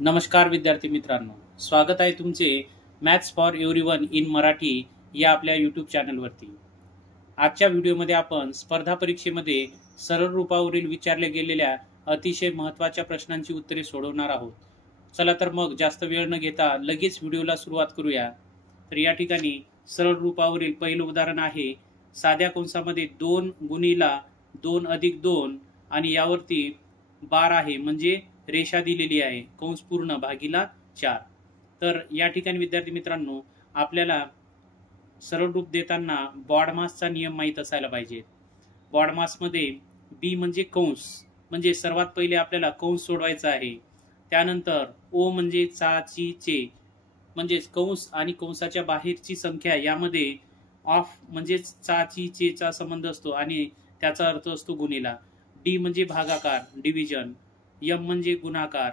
नमस्कार विद्यार्थी मित्रांनो, स्वागत आहे तुमचे maths for everyone in Marathi या आपल्या यूट्यूब चॅनलवरती। आजच्या व्हिडिओमध्ये आपण स्पर्धा परीक्षेमध्ये सरळ रूपावरील विचारल्या गेलेल्या अतिशय महत्त्वाच्या प्रश्नांची उत्तरे सोडवणार आहोत। चला तर मग जास्त वेळ न घेता लगेच व्हिडिओला सुरुवात करूया। तर या ठिकाणी सरळ रूपावरील पहिलं उदाहरण आहे, साध्या कंसामध्ये 2 गुणिला 2 अधिक 2 आणि यावरती बार आहे म्हणजे रेषा दिलेली आहे, कंस पूर्ण भागीला 4। तर या ठिकाणी विद्यार्थी मित्रांनो, आपल्याला सरळ रूप देताना बॉडमासचा नियम माहित असायला पाहिजे। बॉडमासमध्ये बी म्हणजे कंस, म्हणजे सर्वात पहिले आपल्याला कंस सोडवायचा आहे। त्यानंतर ओ म्हणजे चा ची चे, म्हणजे कंस आणि कंसाच्या बाहेरची संख्या यामध्ये ऑफ म्हणजे चा ची चे चा संबंध असतो आणि त्याचा अर्थ असतो गुणिला। डी म्हणजे भागाकार डिव्हिजन, एम म्हणजे गुणाकार,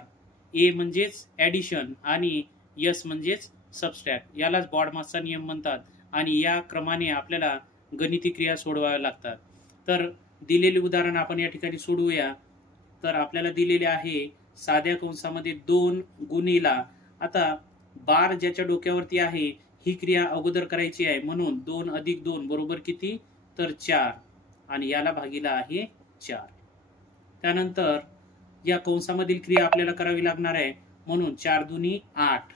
ए म्हणजेच ऍडिशन आणि एस म्हणजेच सबस्ट्रॅक्ट, यालाच बॉडमासचा नियम म्हणतात। आणि या क्रमाने आपल्याला गणिती क्रिया सोडवाव्या लागतात। तर दिलेले उदाहरण आपण या ठिकाणी सोडवूया। तर आपल्याला दिलेले आहे साध्या कंसामध्ये 2 गुणिला, आता बार ज्याच्या डोक्यावरती आहे ही क्रिया अगोदर करायची आहे, म्हणून 2 अधिक 2 बरोबर किती, तर 4 आणि याला भागीला आहे 4। त्यानंतर या कंसामधील क्रिया आपल्याला करावी लागणार आहे, म्हणून 4 दुनी 8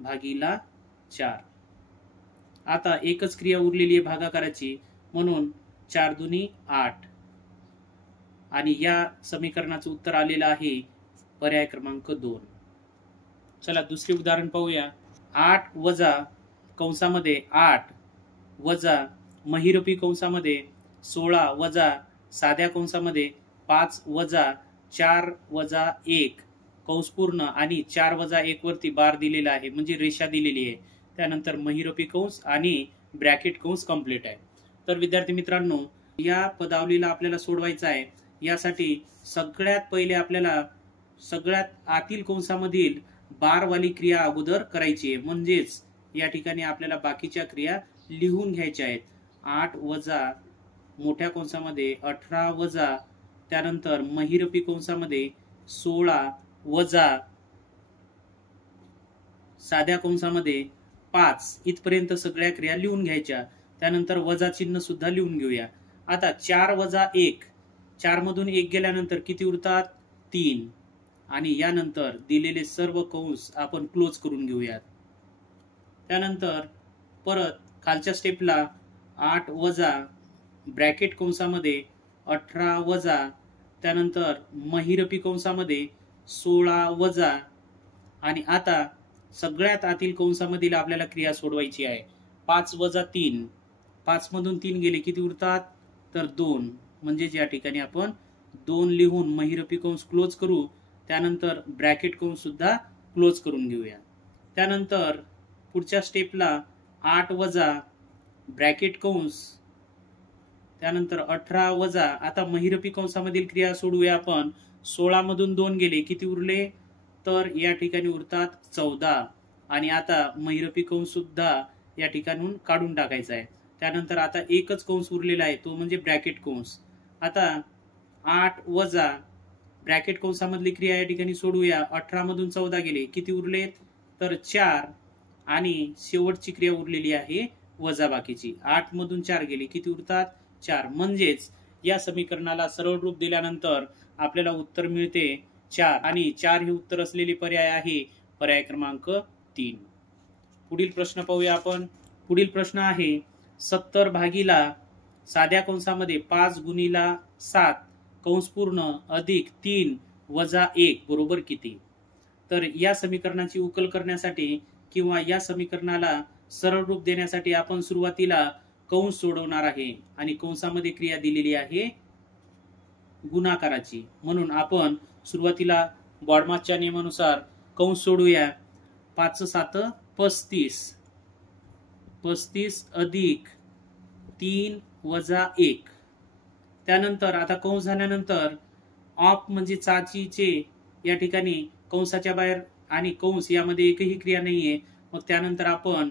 भागीला 4। आता एकच क्रिया उरलेली आहे भागाकाराची, म्हणून 4 दुनी 8 आणि या समीकरणाचं उत्तर आलेलं आहे पर्याय क्रमांक 2। चला दुसरे उदाहरण पाहूया। 8 वजा कंसामध्ये 8 वजा महिरपी कंसामध्ये 16 वजा साध्या कंसामध्ये 5 वजा 4 वजा 1 कंस पूर्ण आणि 4 वजा 1 वरती बार दिलेला आहे म्हणजे रेषा दिलेली आहे। त्यानंतर महिरपी कंस आणि ब्रॅकेट कंस कंप्लीट आहे। तर विद्यार्थी मित्रांनो, या पदावलीला आपल्याला सोडवायचं आहे। यासाठी सगळ्यात पहिले आपल्याला सगळ्यात आतील कंसामधील बारवाली क्रिया अगोदर करायची आहे, म्हणजेच या ठिकाणी आपल्याला बाकीच्या क्रिया लिहून घ्यायच्या आहेत। 8 वजा मोठ्या कंसामध्ये 18 वजा त्यानंतर महिरपी कंसामध्ये 16 वजा साध्या कंसामध्ये 5 इथपर्यंत सगळ्या क्रिया लिहून घ्यायच्या। त्यानंतर वजा चिन्ह सुद्धा लिहून घेऊया। आता 4 वजा 1, 4 मधून 1 गेल्यानंतर किती उरतात, 3 आणि यानंतर दिलेले सर्व कंस आपण क्लोज करून घेऊयात। त्यानंतर परत खालच्या स्टेपला 8 वजा ब्रॅकेट कंसामध्ये 18 वजा त्यानंतर महिरपी कंसामध्ये 16 वजा आणि आता सगळ्यात आतील कंसामधील आपल्याला क्रिया सोडवायची आहे। 5 वजा 3, 5 मधून 3 गेले किती उरतात, तर 2, म्हणजे या ठिकाणी आपण 2 लिहून महिरपी कंस क्लोज करू, त्यानंतर ब्रॅकेट कंस सुद्धा क्लोज करून घेऊया। त्यानंतर पुढच्या स्टेपला 8 वजा ब्रॅकेट कंस त्यानंतर 18 वजा, आता महिरपी कंसामधील क्रिया सोडूया आपण। 16 मधून 2 गेले किती उरले, तर या ठिकाणी उरतात 14 आणि आता महिरपी कंस सुद्धा या ठिकाणून काढून टाकायचा आहे। त्यानंतर आता एकच कंस उरलेला आहे, तो म्हणजे ब्रॅकेट कंस। आता 8 वजा ब्रॅकेट कंसामधली क्रिया या ठिकाणी सोडूया। 18 मधून 14 गेले किती उरलेत, तर 4 आणि शेवटची क्रिया उरलेली आहे वजा बाकीची। 8 मधून 4 गेले किती उरतात, 4, म्हणजेच या समीकरणाला सरळ रूप दिल्यानंतर आपल्याला उत्तर मिळते 4 आणि 4 हे उत्तर असलेले पर्याय आहे पर्याय क्रमांक 3। पुढील प्रश्न पाहूया आपण। पुढील प्रश्न आहे 70 भागीला साध्या कंसामध्ये 5 गुणिला 7 कंस पूर्ण अधिक 3 वजा 1 बरोबर किती। तर या समीकरणाची उकल करण्यासाठी किंवा या समीकरणाला सरळ रूप देण्यासाठी आपण सुरुवातीला कंस सोडवणार आहे आणि कंसामध्ये क्रिया दिलेली आहे गुणाकाराची, म्हणून आपण सुरुवातीला बॉडमासच्या नियमानुसार कंस सोडूया। 5 7 35, 35 अधिक 3 वजा 1, त्यानंतर आता कंस झाल्यानंतर ऑफ म्हणजे चाची चे या ठिकाणी कंसाच्या बाहेर आणि कंस यामध्ये एकही क्रिया नाहीये, मग त्यानंतर आपण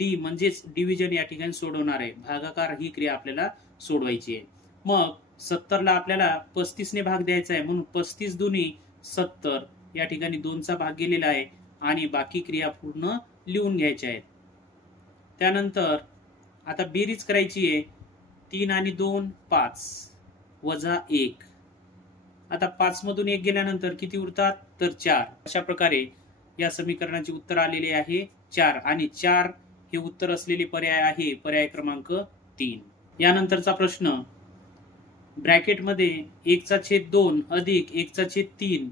डी म्हणजेच डिव्हिजन या ठिकाणी सोडवणार आहे। भागाकार ही क्रिया आपल्याला सोडवायची आहे। मग 70 ला आपल्याला 35 ने भाग द्यायचा आहे, म्हणून 35 दुनी 70 या ठिकाणी 2चा भाग गेलेला आहे आणि बाकी क्रिया पूर्ण लिहून घ्यायच्या आहेत. त्यानंतर आता बेरीज करायची आहे. 3 आणि 2 5 वजा 1. आता 5 मधून 1 गेल्यानंतर किती उरतात तर 4. अशा प्रकारे या समीकरणाचे उत्तर आलेले आहे 4 आणि 4 हे उत्तर असलेले पर्याय आहे पर्याय क्रमांक 3. यानंतरचा प्रश्न ब्रॅकेटमध्ये 1/2 अधिक 1/3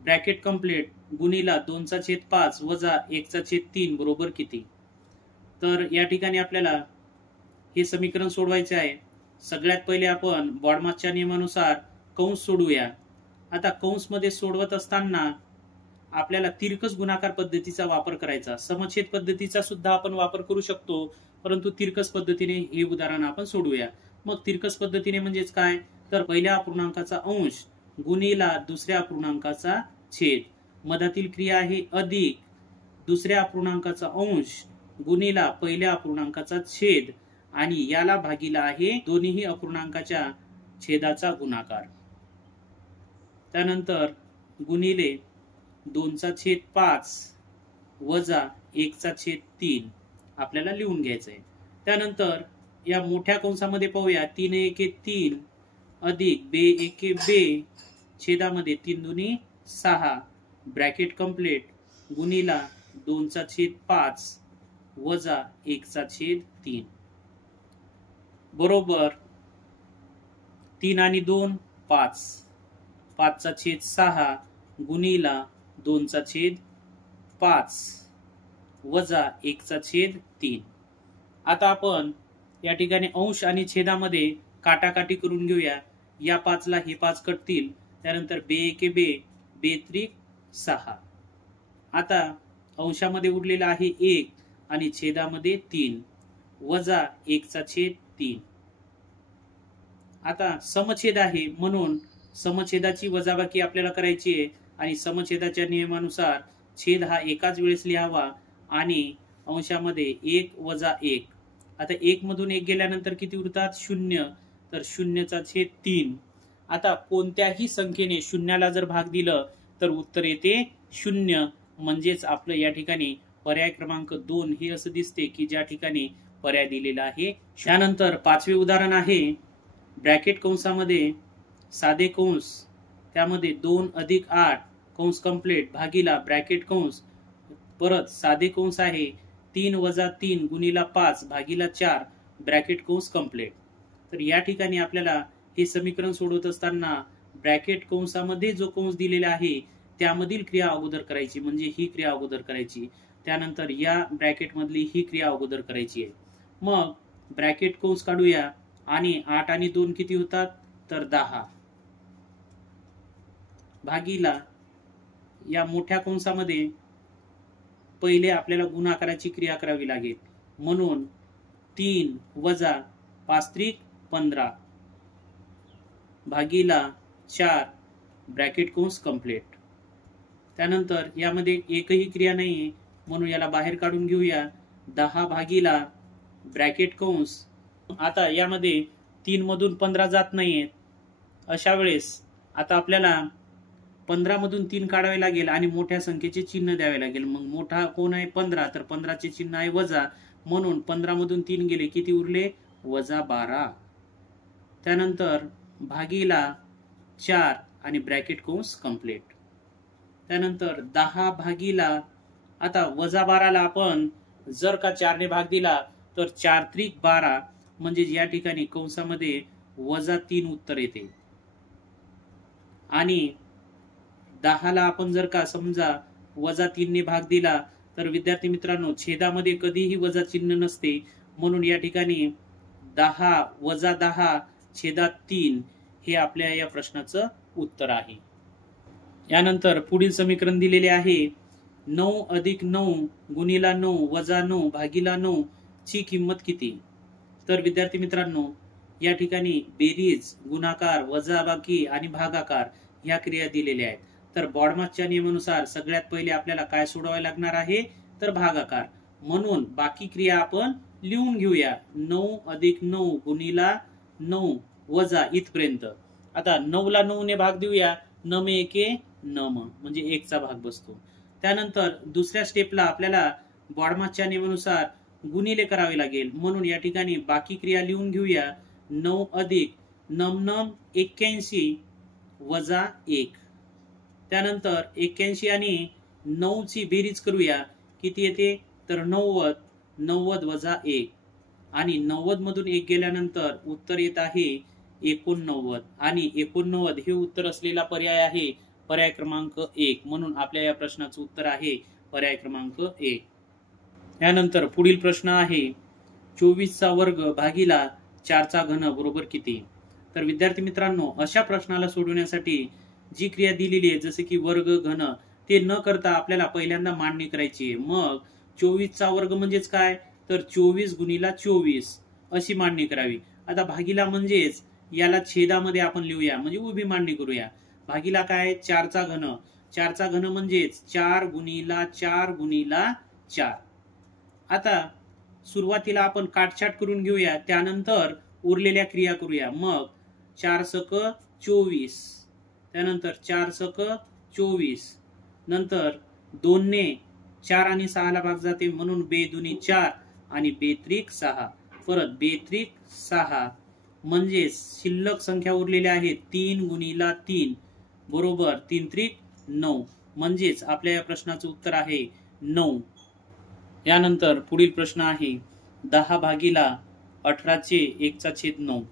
ब्रॅकेट कंप्लीट गुणिला 2/5 वजा 1/3 बरोबर किती. तर या ठिकाणी आपल्याला हे समीकरण सोडवायचे आहे. सगळ्यात पहिले आपण बॉडमासच्या नियमानुसार कंस सोडूया. आता कंस मध्ये सोडवत असताना आपल्याला तिरकस गुणाकार पद्धतीचा वापर करायचा. समछेद पद्धतीचा सुद्धा आपण वापर करू शकतो, परंतु तिरकस पद्धतीने हे उदाहरण आपण सोडूया. मग तिरकस पद्धतीने म्हणजेच काय तर पहिल्या अपूर्णांकाचा अंश गुणिला दुसऱ्या अपूर्णांकाचा छेद. मधातील क्रिया आहे अधिक दुसऱ्या अपूर्णांकाचा अंश गुणिला पहिल्या अपूर्णांकाचा छेद आणि याला भागीला आहे दोन्ही अपूर्णांकाच्या छेदाचा गुणाकार. त्यानंतर गुणिले 2/5 वजा 1/3 आपल्याला लिहून घ्यायचं आहे. त्यानंतर या मोठ्या कंसामध्ये पाहूया 3 1 3 अधिक 2 1 2 छेदामध्ये 3 दुनी 6 ब्रॅकेट कंप्लीट गुणिला 2/5 वजा 1/3 बरोबर 3 आणि 2 5 5/6 गुणिला 2/5 वजा 1/3. आता आपण या ठिकाणी अंश आणि छेदामध्ये काटाकाटी करून घेऊया. या 5 ला हे 5 कटतील. त्यानंतर 2 1 2 2 त्रिक 6. आता अंशामध्ये उरलेला आहे 1 आणि छेदामध्ये 3 वजा 1/3. आता समछेद आहे म्हणून समछेदाची वजाबाकी आपल्याला करायची आहे आणि समछेदाच्या नियमानुसार छेद हा एकाच वेळेस लिहावा आणि अंशामध्ये 1 वजा 1. आता 1 मधून 1 गेल्यानंतर किती उरतात 0. तर 0/3. आता कोणत्याही संख्येने शून्याला जर भाग दिलं तर उत्तर येते 0. म्हणजेच आपलं या ठिकाणी पर्याय क्रमांक 2 हे असं दिसते की ज्या ठिकाणी पर्याय दिलेला आहे. त्यानंतर 5वे उदाहरण आहे ब्रॅकेट कंसामध्ये साधे कंस त्यामध्ये 2 अधिक 8 कंस कंप्लीट भागीला ब्रॅकेट कंस परत साधे कंस आहे 3 वजा 3 गुणिला 5 भागीला 4 ब्रॅकेट कंस कंप्लीट. तर या ठिकाणी आपल्याला हे समीकरण सोडवत असताना ब्रॅकेट कंसामध्ये जो कंस दिलेला आहे त्यामधील क्रिया अगोदर करायची म्हणजे ही क्रिया अगोदर करायची. त्यानंतर या ब्रॅकेट मधली ही क्रिया अगोदर करायची आहे. मग ब्रॅकेट कंस काढूया आणि 8 आणि 2 किती होतात तर 10 भागीला या मोठ्या कंसामध्ये पहिले आपल्याला गुणाकाराची क्रिया करावी लागेल म्हणून 3 वजा 5 त्रिक 15 भागीला 4 ब्रॅकेट कंस कंप्लीट. त्यानंतर यामध्ये एकही क्रिया नाहीये म्हणून याला बाहेर काढून घेऊया 10 भागीला ब्रॅकेट कंस. आता यामध्ये 3 मधून 15 जात नाहीयेत. अशा वेळेस आता आपल्याला 15 मधून 3 काढावे लागेल आणि मोठ्या संख्येचे चिन्ह द्यावे लागेल. मग मोठा कोण आहे 15 तर 15चे चिन्ह आहे वजा म्हणून 15 मधून 3 गेले किती उरले वजा 12. त्यानंतर भागीला 4 आणि ब्रॅकेट कंस कंप्लीट. त्यानंतर 10 भागीला आता वजा 12ला आपण जर का 4 ने भाग दिला तर 4 त्रिक 12 म्हणजे या ठिकाणी कंसामध्ये वजा 3 उत्तर येते. आणि 10 ला आपण जर का समजा वजा 3 ने भाग दिला तर विद्यार्थी मित्रांनो छेदामध्ये कधीही वजा चिन्ह नसते म्हणून या ठिकाणी 10 वजा 10 छेदात 3 हे आपल्या या प्रश्नाचं उत्तर आहे. यानंतर पुढील समीकरण दिलेले आहे 9 अधिक 9 गुणिला 9 वजा 9 भागीला 9 ची किंमत किती. तर विद्यार्थी मित्रांनो या ठिकाणी बेरीज गुणाकार वजाबाकी आणि भागाकार ह्या क्रिया दिलेल्या आहेत. तर बॉडमासच्या नियमानुसार सगळ्यात पहिले आपल्याला काय सोडवावे लागणार आहे तर भागाकार म्हणून बाकी क्रिया आपण लिहून घेऊया 9 अधिक 9 गुणिला 9 वजा इथपर्यंत. आता 9 ला 9 ने भाग देऊया 9 एके नम म्हणजे 1 चा भाग बसतो. त्यानंतर दुसऱ्या स्टेपला आपल्याला बॉडमासच्या नियमानुसार गुणिले करावे लागेल. म्हणून या ठिकाणी बाकी क्रिया लिहून घेऊया. 9 अधिक नम नम 81 वजा 1. त्यानंतर 81 आणि 9 ची बेरीज करूया. किती येते तर 90. 90 वजा 1 आणि 90 मधून 1 गेल्यानंतर उत्तर येत आहे 89 आणि 89 हे उत्तर असलेला पर्याय आहे पर्याय क्रमांक 1. म्हणून आपल्या या प्रश्नाचं उत्तर आहे पर्याय क्रमांक 1. यानंतर पुढील प्रश्न आहे 24 चा वर्ग भागिला 4 चा घन बरोबर किती. तर विद्यार्थी मित्रांनो, अशा प्रश्नाला सोडवण्यासाठी जी क्रिया दिलेली आहे जसे की वर्ग घन ते न करता आपल्याला पहिल्यांदा मांडणी करायची आहे. मग 24 चा वर्ग म्हणजेच काय तर 24 गुणिला 24 अशी मांडणी करावी. आता भागिला म्हणजेच याला छेदामध्ये आपण लिहूया म्हणजे उभी मांडणी करूया. भागिला काय 4 चा घन. 4 चा घन म्हणजेच 4 गुणिला 4 गुणिला 4. आता सुरुवातीला आपण काटछाट करून घेऊया, त्यानंतर उरलेल्या क्रिया करूया. मग 4 सक 24, त्यानंतर 4 सक 24, नंतर 2 ने 4 आणि 6 ला भाग जाते म्हणून बेदुनी 4 आणि बेत्रिक 6, परत बेत्रिक 6 म्हणजे शिल्लक संख्या उरलेल्या आहेत 3 गुणिला 3 बरोबर 3 त्रिक 9. म्हणजेच आपल्या या प्रश्नाचं उत्तर आहे 9. यानंतर पुढील प्रश्न आहे 10 भागिला 18 चे 1/9.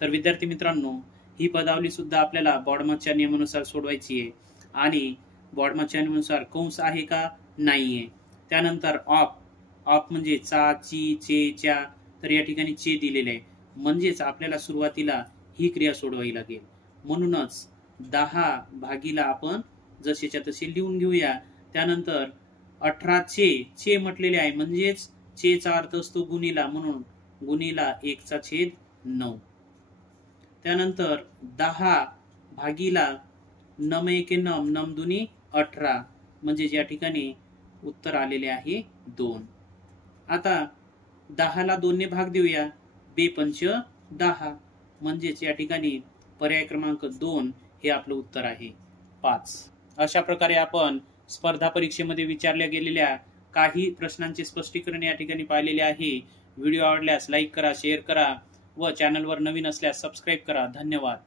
तर विद्यार्थी मित्रांनो, ही पदावली सुद्धा आपल्याला बॉडमासच्या नियमानुसार सोडवायची आहे आणि बॉडमासच्या नियमानुसार कंस आहे का नाहीये. त्यानंतर ऑफ म्हणजे चा ची चे च्या, तर या ठिकाणी चे दिलेले आहे म्हणजेच आपल्याला सुरुवातीला ही क्रिया सोडवावी लागेल. म्हणूनच 10 भागिला आपण जसेच्या तसे लिहून घेऊया. त्यानंतर 18 चे म्हटलेले आहे म्हणजेच चे चा अर्थ असतो गुणिला, म्हणून गुणिला 1/9. त्यानंतर 10 भागिला नम एके नम नम दुनी 18 म्हणजे या ठिकाणी उत्तर आलेले आहे 2. आता 10 ला 2 ने भाग देऊया. 2 पंच 10 म्हणजेच या ठिकाणी पर्याय क्रमांक 2 हे आपलं उत्तर आहे 5. अशा प्रकारे आपण स्पर्धा परीक्षेमध्ये विचारल्या गेलेल्या काही प्रश्नांचे स्पष्टीकरण या ठिकाणी पाहिलेले आहे. व्हिडिओ आवडल्यास लाईक करा, शेअर करा व चॅनलवर नवीन असल्यास सबस्क्राईब करा. धन्यवाद.